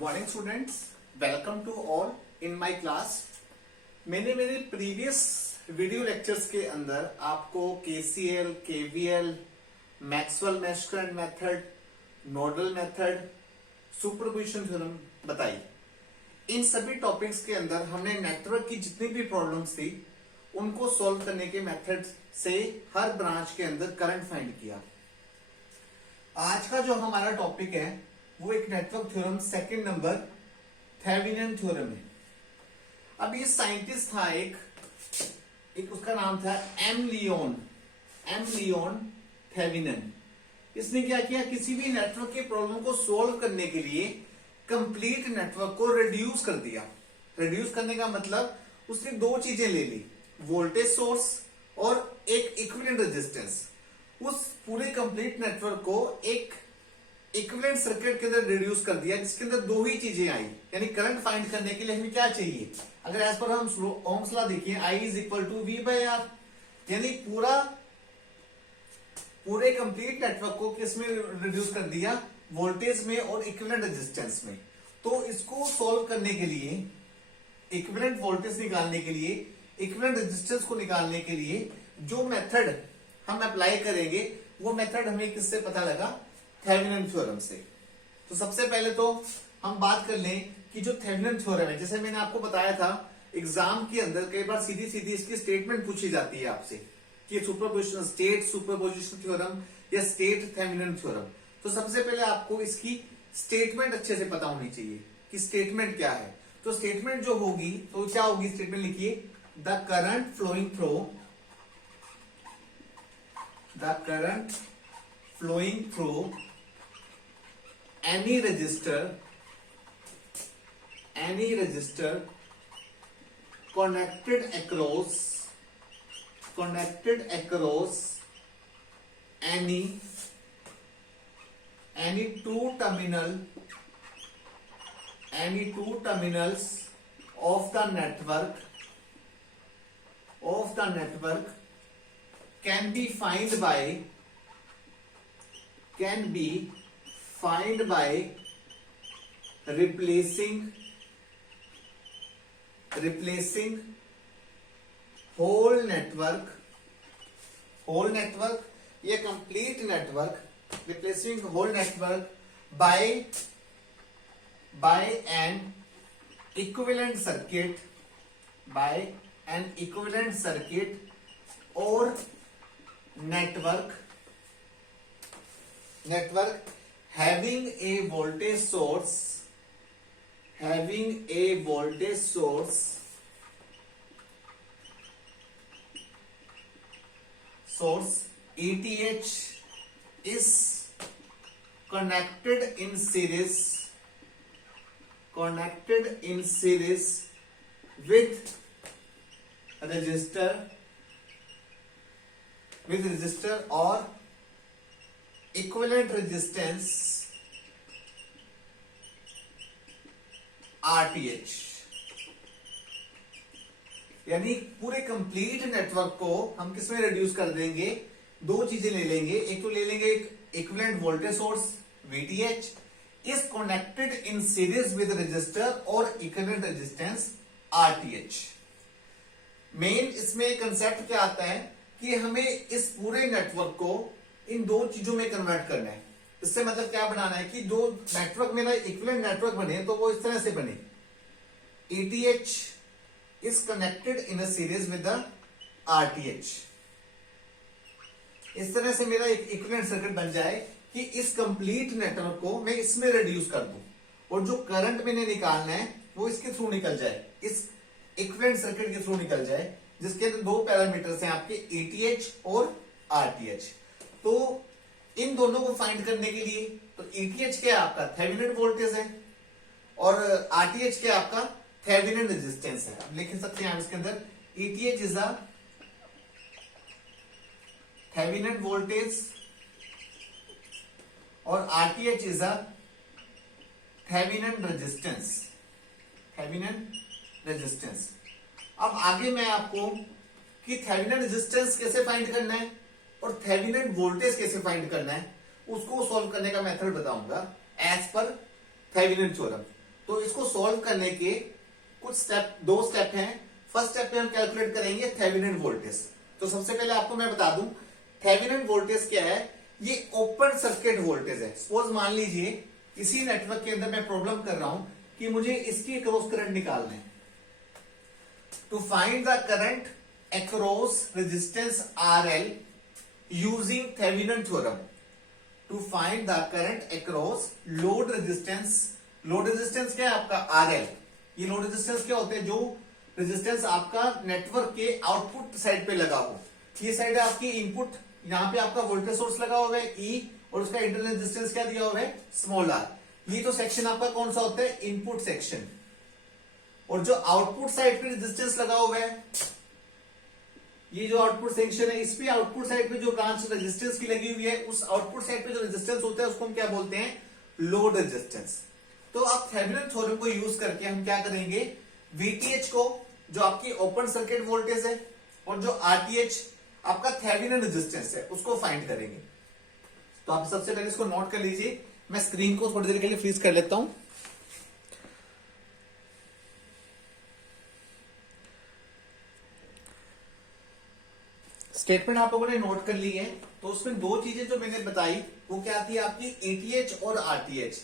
Good morning students, welcome to all in my class. मैंने मेरे previous video lectures के अंदर आपको KCL, KVL, Maxwell mesh current method, nodal method, superposition theorem बताई। इन सभी टॉपिक्स के अंदर हमने नेटवर्क की जितनी भी प्रॉब्लम्स थी उनको सॉल्व करने के मेथड से हर ब्रांच के अंदर करंट फाइंड किया। आज का जो हमारा टॉपिक है वो एक network theorem second number Thevenin theorem है। अब ये साइंटिस्ट था एक उसका नाम था एम लियोन थेवेनिन। इसने क्या किया, किसी भी नेटवर्क के प्रॉब्लम को सॉल्व करने के लिए कंप्लीट नेटवर्क को रिड्यूस कर दिया। रिड्यूस करने का मतलब उसने दो चीजें ले ली, वोल्टेज सोर्स और एक इक्विवेलेंट रेजिस्टेंस। उस पूरे कंप्लीट नेटवर्क को एक इक्विवेलेंट सर्किट के अंदर रिड्यूस कर दिया, जिसके अंदर दो ही चीजें आई। यानी करंट फाइंड करने के लिए हमें क्या चाहिए, अगर एज पर हम ओम्स लॉ देखिए, I is equal to V by R। यानी पूरे कंप्लीट नेटवर्क को किस में रिड्यूस कर दिया, वोल्टेज में और इक्विवेलेंट रेजिस्टेंस में। तो इसको सॉल्व करने के लिए, इक्विवेलेंट वोल्टेज निकालने के लिए, इक्विवेलेंट रेजिस्टेंस को निकालने के लिए जो मेथड हम अप्लाई करेंगे वो मेथड हमें किससे पता लगा, थेवेनिन थ्योरम से। तो सबसे पहले तो हम बात कर लें कि जो थेवेनिन थ्योरम है, जैसे मैंने आपको बताया था एग्जाम के अंदर कई बार सीधी सीधी इसकी स्टेटमेंट पूछी जाती है आपसे कि सुपरपोजिशन, स्टेट सुपरपोजिशन थ्योरम या स्टेट थेवेनिन थ्योरम। तो सबसे पहले आपको इसकी स्टेटमेंट अच्छे से पता होनी चाहिए कि स्टेटमेंट क्या है। तो स्टेटमेंट जो होगी तो क्या होगी, स्टेटमेंट लिखिए, the current flowing through any resistor connected across any two terminals of the network can be found by replacing whole network या complete network, replacing whole network by an equivalent circuit or network having a voltage source ETH is connected in series with resistor or equivalent resistance RTH। यानी पूरे complete network को हम किस में reduce कर देंगे, दो चीजें ले लेंगे। एक तो ले लेंगे एक equivalent voltage source VTH is connected in series with resistor और इक्विवेलेंट रेजिस्टेंस RTH। मेन इसमें कंसेप्ट क्या आता है कि हमें इस पूरे नेटवर्क को इन दो चीजों में कन्वर्ट करना है। इससे मतलब क्या बनाना है कि जो नेटवर्क मेरा इक्विवेलेंट नेटवर्क बने तो वो इस तरह से बने, ETH is connected in a series with the RTH। इस तरह से मेरा एक इक्विवेलेंट सर्किट बन जाए कि इस कंप्लीट नेटवर्क को मैं इसमें रिड्यूस कर दूं और जो करंट मैंने निकालना है वो इसके थ्रू निकल जाए, इस इक्विवेलेंट सर्किट के थ्रू निकल जाए, जिसके अंदर दो पैरामीटर्स हैं आपके ETH और RTH। तो इन दोनों को फाइंड करने के लिए तो ETH क्या आपका थेवेनिन वोल्टेज है और RTH क्या आपका थेवेनिन रेजिस्टेंस है। अब लिख सकते हैं हम इसके अंदर ETH is a Thevenin voltage और RTH is a Thevenin resistance. अब आगे मैं आपको कि थेवेनिन रेजिस्टेंस कैसे फाइंड करना है और थेवेनिन वोल्टेज कैसे फाइंड करना है उसको सॉल्व करने का मेथड बताऊंगा एज पर थेवेनिन थ्योरम। तो इसको सॉल्व करने के कुछ स्टेप, 2 स्टेप हैं। फर्स्ट स्टेप पे हम कैलकुलेट करेंगे थेवेनिन वोल्टेज। तो सबसे पहले आपको मैं बता दूं थेवेनिन वोल्टेज क्या है। ये ओपन सर्किट वोल्टेज है। सपोज मान लीजिए इसी नेटवर्क के अंदर मैं प्रॉब्लम कर रहा हूं कि मुझे इसकी क्रॉस करंट निकालना है। To find the current across resistance RL using Thevenin theorem. To find the current across load resistance. Load resistance क्या है आपका RL। ये लोड रेजिस्टेंस क्या होते हैं, जो रेजिस्टेंस आपका नेटवर्क के आउटपुट साइड पे लगा हो। ये साइड है आपकी इनपुट, यहाँ पे आपका वोल्टेज सोर्स लगा हुआ है E और उसका इंटरनल रेजिस्टेंस क्या दिया हुआ है स्मॉल r। ये तो सेक्शन आपका कौन सा होता है, इनपुट सेक्शन। और जो आउटपुट साइड पे रेजिस्टेंस लगा हुआ है, ये जो आउटपुट सेक्शन है, इस पे आउटपुट साइड पे जो ब्रांच रेजिस्टेंस की लगी हुई है, उस आउटपुट साइड पे जो रेजिस्टेंस होता है उसको हम क्या बोलते हैं, लोड रेजिस्टेंस। तो अब थेवेनिन थ्योरम को यूज करके हम क्या करेंगे, VTH को जो आपकी ओपन सर्किट वोल्टेज है और जो RTH आपका थेवेनिन रेजिस्टेंस है उसको फाइंड करेंगे। तो आप सबसे पहले इसको नोट कर लीजिए। मैं स्क्रीन को थोड़ी देर के लिए फ्रीज कर लेता हूं। स्टेटमेंट आप लोगों ने नोट कर ली है। तो उसमें 2 चीजें जो मैंने बताई वो क्या थी आपकी, ETH और RTH।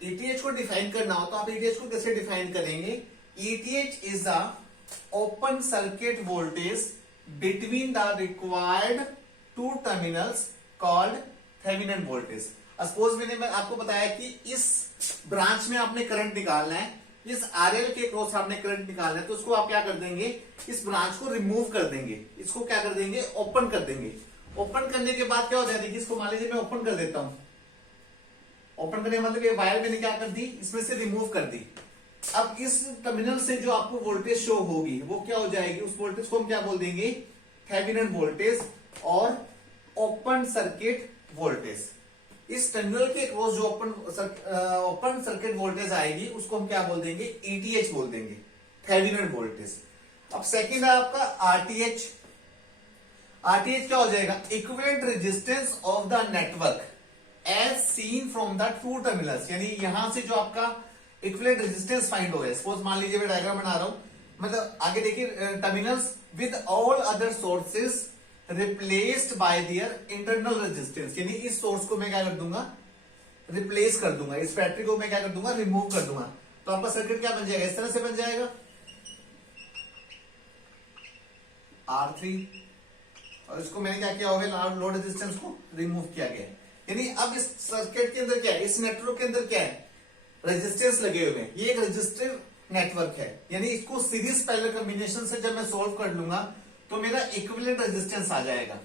ETH को डिफाइन करना हो तो आप ETH को कैसे डिफाइन करेंगे, ETH is the open circuit voltage between the required 2 terminals called Thevenin voltage. Suppose मैं आपको बताया कि इस ब्रांच में आपने करंट निकालना है, इस RL के क्रॉस आपने करंट निकालना है, तो उसको आप क्या कर देंगे, इस ब्रांच को रिमूव कर देंगे, इसको क्या कर देंगे, ओपन कर देंगे। ओपन करने के बाद क्या हो जाएगा, इसको मान लीजिए मैं ओपन कर देता हूं। ओपन करने का मतलब ये वायर मैंने क्या कर दी, इसमें से रिमूव कर दी। अब इस टर्मिनल से जो आपको वोल्टेज शो होगी वो क्या हो जाएगी, उस वोल्टेज को हम क्या बोल देंगे, थेवेनिन वोल्टेज और ओपन सर्किट वोल्टेज। इस टर्मिनल के क्रॉस जो ओपन सर्किट वोल्टेज आएगी उसको हम क्या बोल देंगे, ETH बोल देंगे, थेवेनिन वोल्टेज। अब सेकंड है आपका RTH। RTH क्या हो जाएगा, equivalent resistance of the network as seen from the 2 terminals. यानी यहां से जो आपका इक्विवेलेंट रेजिस्टेंस फाइंड हो गया। सपोज मान लीजिए मैं डायग्राम बना रहा हूं, मतलब आगे देखिए, terminals with all other sources replaced by their internal resistance. यानी इस सोर्स को मैं क्या कर दूंगा, रिप्लेस कर दूंगा, इस बैटरी को मैं क्या कर दूंगा, रिमूव कर दूंगा। तो आपका सर्किट क्या बन जाएगा, इस तरह से बन जाएगा R3, और इसको मैंने क्या किया होगा, लोड रेजिस्टेंस को रिमूव किया गया। यानी अब इस सर्किट के अंदर क्या है, इस नेटवर्क के अंदर क्या है, रेजिस्टेंस लगे हुए हैं। ये एक रेजिस्टिव नेटवर्क है, यानी इसको सीरीज पैरेलल कॉम्बिनेशन से जब मैं सोल्व कर लूंगा तो मेरा इक्विवेलेंट रेजिस्टेंस आ जाएगा।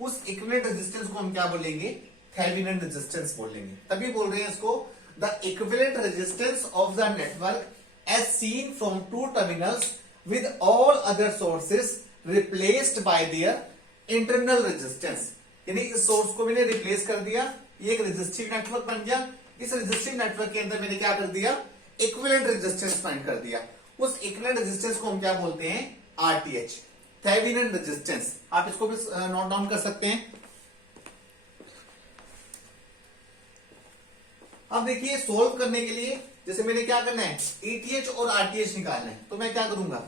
उस इक्विवेलेंट रेजिस्टेंस को हम क्या बोलेंगे, थेवेनिन रेजिस्टेंस बोलेंगे। तभी बोल रहे हैं इसको the equivalent resistance of the network as seen from 2 terminals with all other sources replaced by their internal resistance. यानी इस सोर्स को मैंने रिप्लेस कर दिया, ये एक रेजिस्टिव नेटवर्क बन गया। इस रेजिस्टिव नेटवर्क के अंदर मैंने क्या कर दिया, इक्विवेलेंट रेजिस्टेंस फाइंड कर दिया। उस इक्विवेलेंट रेजिस्टेंस को हम क्या बोलते हैं, RTH, थेवेनिन रेजिस्टेंस। आप इसको भी नोट डाउन कर सकते हैं। अब देखिए सोल्व करने के लिए जैसे मैंने क्या करना है, ETH और RTH निकालना है, तो मैं क्या करूंगा,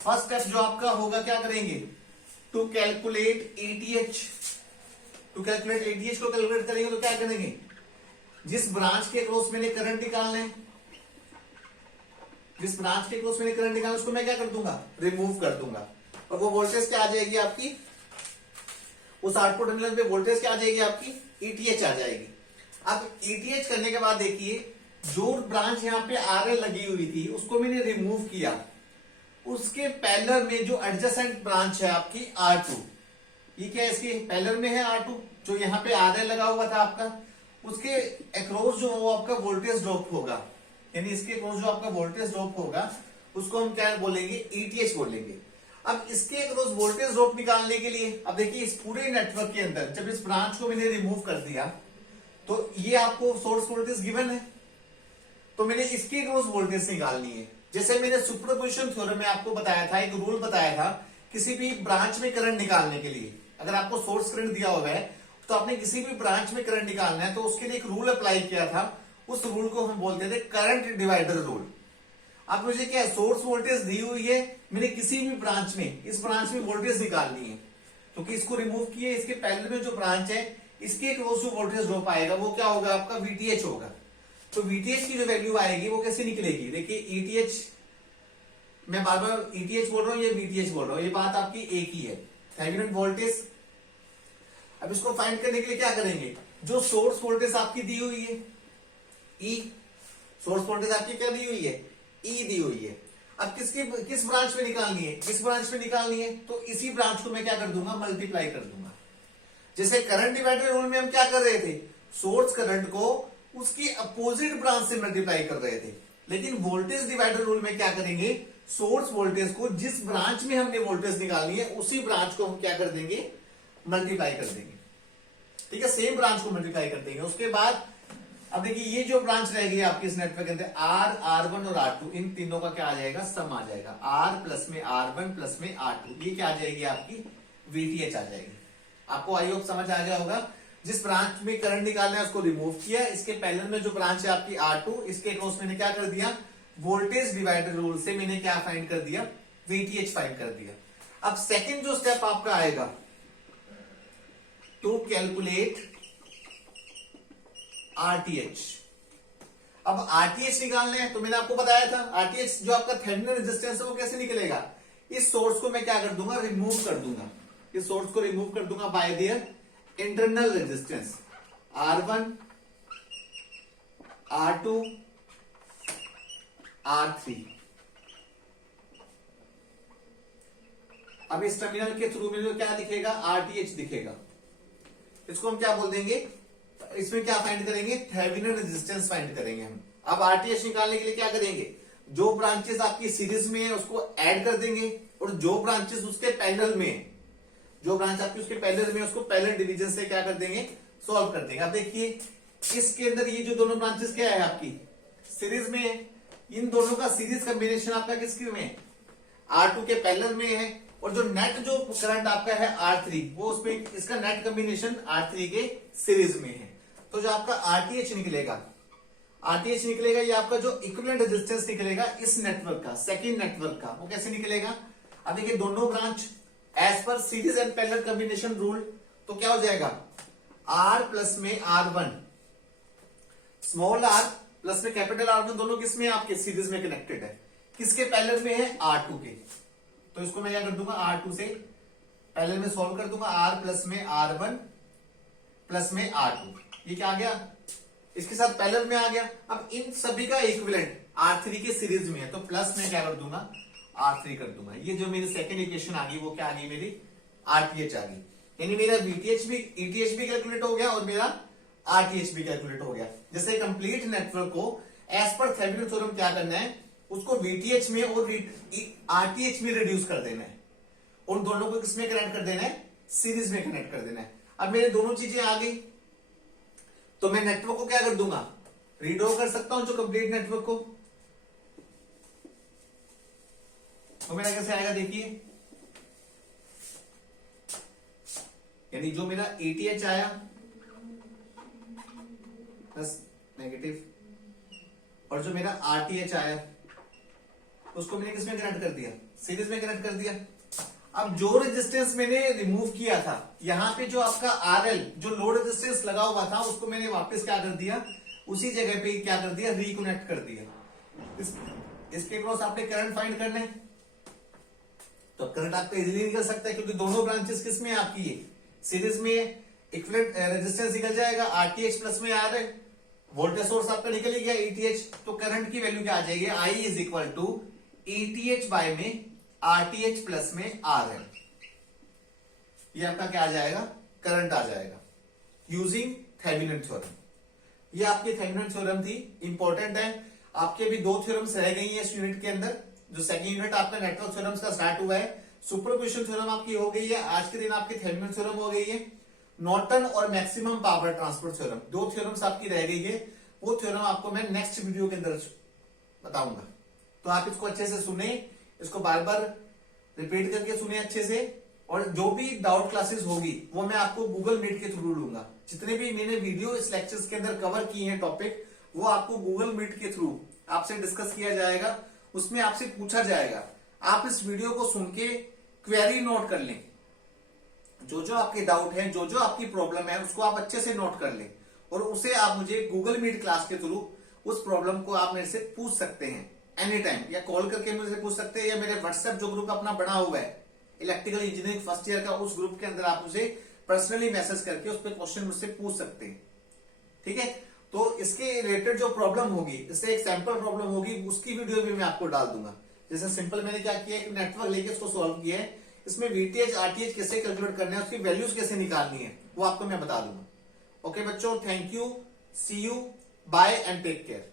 फर्स्ट स्टेप जो आपका होगा क्या करेंगे, to calculate ETH। To calculate ETH को कैलकुलेट करेंगे तो क्या करेंगे, जिस ब्रांच के क्रॉस मैंने करंट निकालना है, जिस ब्रांच के क्रॉस मैंने करंट निकालना है उसको मैं क्या कर दूंगा, रिमूव कर दूंगा। और वो वोल्टेज क्या आ जाएगी आपकी, उस आउटपुट टर्मिनल पे वोल्टेज क्या आ जाएगी आपकी, ETH आ जाएगी। अब ETH करने के बाद देखिए जो ब्रांच यहाँ पे RL लगी हुई थी उसको मैंने रिमूव किया, उसके पैरेलल में जो एडजेसेंट ब्रांच है आपकी R2, ये क्या है, इसके पैरेलल में है R2, जो यहाँ पे RL लगा हुआ था आपका, उसके अक्रॉस जो वो आपका वोल्टेज ड्रॉप होगा, यानी इसके अक्रॉस जो आपका वोल्टेज ड्रॉप होगा उसको हम क्या बोलेंगे, ETH बोलेंगे। अब इसके अक्रॉस वोल्टेज ड्रॉप निकालने के लिए, अब देखिए इस पूरे नेटवर्क के अंदर जब इस ब्रांच को मैंने रिमूव कर दिया तो ये आपको सोर्स वोल्टेज गिवन है, तो मैंने इसके अक्रॉस वोल्टेज निकालनी है। जैसे मैंने सुपरपोजिशन थ्योरम में आपको बताया था, एक रूल बताया था, किसी भी ब्रांच में करंट निकालने के लिए अगर आपको सोर्स करंट दिया हुआ है तो आपने किसी भी ब्रांच में करंट निकालना है तो उसके लिए एक रूल अप्लाई किया था। उस रूल को हम बोलते थे करंट डिवाइडर रूल। अब मुझे क्या है, सोर्स वोल्टेज दी हुई है, मैंने किसी भी ब्रांच में, इस ब्रांच में वोल्टेज निकालनी है, क्योंकि तो इसको रिमूव किए, इसके पैरेलल में जो ब्रांच है इसके क्रॉस जो वोल्टेज ड्रॉप आएगा वो क्या होगा, आपका वीटीएच होगा। तो वीटीएच की जो वैल्यू आएगी वो कैसे निकलेगी, देखिए ईटीएच, मैं बार बार ईटीएच बोल रहा हूँ, ये वीटीएच बोल रहा हूँ, ये बात आपकी एक ही है, थेवेनिन वोल्टेज। अब इसको फाइंड करने के लिए क्या करेंगे, जो सोर्स वोल्टेज आपकी दी हुई है ई, सोर्स वोल्टेज आपकी क्या दी हुई है, ई दी हुई है। अब किस ब्रांच में निकालनी है, किस ब्रांच में निकालनी है, तो इसी ब्रांच को मैं क्या कर दूंगा, मल्टीप्लाई कर दूंगा। जैसे करंट डिवाइडर रूल में हम क्या कर रहे थे, सोर्स करंट को उसकी अपोजिट ब्रांच से मल्टीप्लाई कर रहे थे, लेकिन वोल्टेज डिवाइडर रूल में क्या करेंगे, सोर्स वोल्टेज को जिस ब्रांच में हमने वोल्टेज निकालनी है उसी ब्रांच को हम क्या कर देंगे, मल्टीप्लाई कर देंगे। ठीक है, सेम ब्रांच को मल्टीप्लाई कर देंगे। उसके बाद अब देखिए ये जो ब्रांच रह गई आपकी इस नेटवर्क के अंदर, आर, R1 और R2, इन तीनों का क्या आ जाएगा, सम आ जाएगा, आर प्लस में R1 प्लस में R2, ये क्या आ जाएगी आपकी वीटीएच आ जाएगी। आपको आई होप समझ आ गया होगा। जिस ब्रांच में करंट निकालना है उसको रिमूव किया, इसके पैरेलल में जो ब्रांच है आपकी R2, इसके क्रॉस मैंने क्या कर दिया, वोल्टेज डिवाइडर रूल से मैंने क्या फाइंड कर दिया, वीटीएच फाइंड कर दिया। अब सेकेंड जो स्टेप आपका आएगा, टू कैलकुलेट आरटीएच। अब आरटीएच निकालना है, तो मैंने आपको बताया था आरटीएच जो आपका थेवेनिन रेजिस्टेंस है वो कैसे निकलेगा, इस सोर्स को मैं क्या कर दूंगा, रिमूव कर दूंगा, इस सोर्स को रिमूव कर दूंगा bye their internal resistance, R1, R2, R3। अब इस टर्मिनल के थ्रू में क्या दिखेगा, आरटीएच दिखेगा। इसको हम क्या बोल देंगे, इसमें क्या फाइंड करेंगे, थेवेनिन रेजिस्टेंस फाइंड करेंगे हम। अब आरटीएच निकालने के लिए क्या करेंगे, जो ब्रांचेस आपकी सीरीज में है उसको ऐड कर देंगे, और जो ब्रांचेस उसके पैरेलल में है, जो ब्रांच आपकी उसके पैरेलल में है उसको पैरेलल डिवीजन से क्या कर देंगे, सॉल्व कर देंगे। अब देखिए इसके अंदर ये जो दोनों ब्रांचेस क्या है आपकी सीरीज में है, इन दोनों का सीरीज कॉम्बिनेशन आपका किसके में है, R2 के पैरेलल में है, और जो नेट जो करंट आपका है R3, वो उसमें इसका नेट कॉम्बिनेशन R3 के सीरीज में है। तो जो आपका आरटीएच निकलेगा, आरटीएच निकलेगा, ये आपका जो इक्विवेलेंट रेजिस्टेंस निकलेगा इस नेटवर्क का, सेकंड नेटवर्क का, वो कैसे निकलेगा। अब देखिए दोनों ब्रांच एज पर series and parallel combination rule, तो क्या हो जाएगा, R प्लस में R1, स्मॉल r प्लस में कैपिटल R1, दोनों किसमें आपके सीरीज में कनेक्टेड है, किसके पैरेलल में है, R2 के। तो इसको मैं क्या कर दूंगा, R2 से पैरेलल में सॉल्व कर दूंगा, R प्लस में R1 प्लस में R2, ये क्या आ गया, इसके साथ पैरेलल में आ गया। अब इन सभी का इक्विवेलेंट R3 के सीरीज में है, तो प्लस में क्या कर दूंगा, R3 कर दूंगा। ये जो मेरी सेकंड इक्वेशन आ गई वो क्या आ गई, मेरी आरटीएच आ गई, यानी मेरा वीटीएच भी, ईटीएच भी कैलकुलेट हो गया और मेरा आरटीएच भी कैलकुलेट हो गया। जैसे कंप्लीट नेटवर्क को एज पर थेवेनिन थ्योरम क्या करना है, उसको वीटीएच में और आरटीएच में रिड्यूस कर देना है, उन दोनों को किसमें कनेक्ट कर देना है, सीरीज में कनेक्ट कर देना है। अब मेरे दोनों चीजें आ गई, तो मैं नेटवर्क को क्या कर दूंगा, रीड्रॉ कर सकता हूं, जो कंप्लीट नेटवर्क को। तो मेरा कैसे आएगा, देखिए यानी जो मेरा एटीएच आया प्लस नेगेटिव, और जो मेरा आरटीएच आया उसको मैंने किसमें कनेक्ट कर दिया, सीरीज में कनेक्ट कर दिया। अब जो रेजिस्टेंस मैंने रिमूव किया था, यहां पे जो आपका आरएल जो लोड रेजिस्टेंस लगा हुआ था उसको मैंने वापस क्या कर दिया, उसी जगह पे क्या कर दिया, रिकनेक्ट कर दिया। इसके क्रॉस आपने करंट फाइंड करना है, तो करंट आपका इजीली निकल सकता है, क्योंकि दोनों ब्रांचेस किसमें आपकी है, सीरीज में। इक्विवेलेंट रेजिस्टेंस निकल जाएगा, आरटीएच प्लस में आरएल, वोल्टेज सोर्स आपका निकल ही गया ईटीएच, तो करंट की वैल्यू क्या आ जाएगी, I is equal to ETH by में आरटीएच प्लस में आरएल, ये आपका क्या आ जाएगा, करंट आ जाएगा यूजिंग थेवेनिन थ्योरम। ये आपकी थेवेनिन थ्योरम थी, इंपॉर्टेंट है। आपके भी 2 थ्योरम्स रह गई हैं इस यूनिट के अंदर। जो सेकंड यूनिट आपका नेटवर्क थ्योरम्स का स्टार्ट हुआ है, सुपरपोजिशन थ्योरम आपकी हो गई है, आज के दिन आपकी थेवेनिन थ्योरम हो गई है, नॉर्टन और maximum power transfer theorem 2 theorems आपकी रह गई है। वो थ्योरम आपको मैं नेक्स्ट वीडियो के अंदर बताऊंगा, तो आप इसको अच्छे से सुने, इसको बार बार रिपीट करके सुने अच्छे से, और जो भी डाउट क्लासेस होगी वो मैं आपको गूगल मीट के थ्रू लूंगा। जितने भी मैंने वीडियो इस लेक्चर्स के अंदर कवर किए हैं टॉपिक, वो आपको गूगल मीट के थ्रू आपसे डिस्कस किया जाएगा। उसमें आपसे पूछा जाएगा, आप इस वीडियो को सुन के क्वेरी नोट कर लें, जो जो आपके डाउट है, जो जो आपकी प्रॉब्लम है, उसको आप अच्छे से नोट कर लें और उसे आप मुझे गूगल मीट क्लास के थ्रू उस प्रॉब्लम को आप मेरे से पूछ सकते हैं एनी टाइम, या कॉल करके मुझसे पूछ सकते हैं, या मेरे व्हाट्सएप जो ग्रुप अपना बना हुआ है इलेक्ट्रिकल इंजीनियरिंग फर्स्ट ईयर का, उस ग्रुप के अंदर आप मुझे पर्सनली मैसेज करके उस पर क्वेश्चन मुझसे पूछ सकते हैं। ठीक है, तो इसके रिलेटेड जो प्रॉब्लम होगी, इससे एक सैंपल प्रॉब्लम होगी, उसकी वीडियो भी मैं आपको डाल दूंगा। जैसे सिंपल मैंने क्या किया, एक नेटवर्क लेके उसको सॉल्व किया है, इसमें वीटीएच आरटीएच कैसे कैलकुलेट करना है, उसकी वैल्यूज कैसे निकालनी है, वो आपको मैं बता दूंगा। ओके बच्चों, thank you, see you, bye and take care.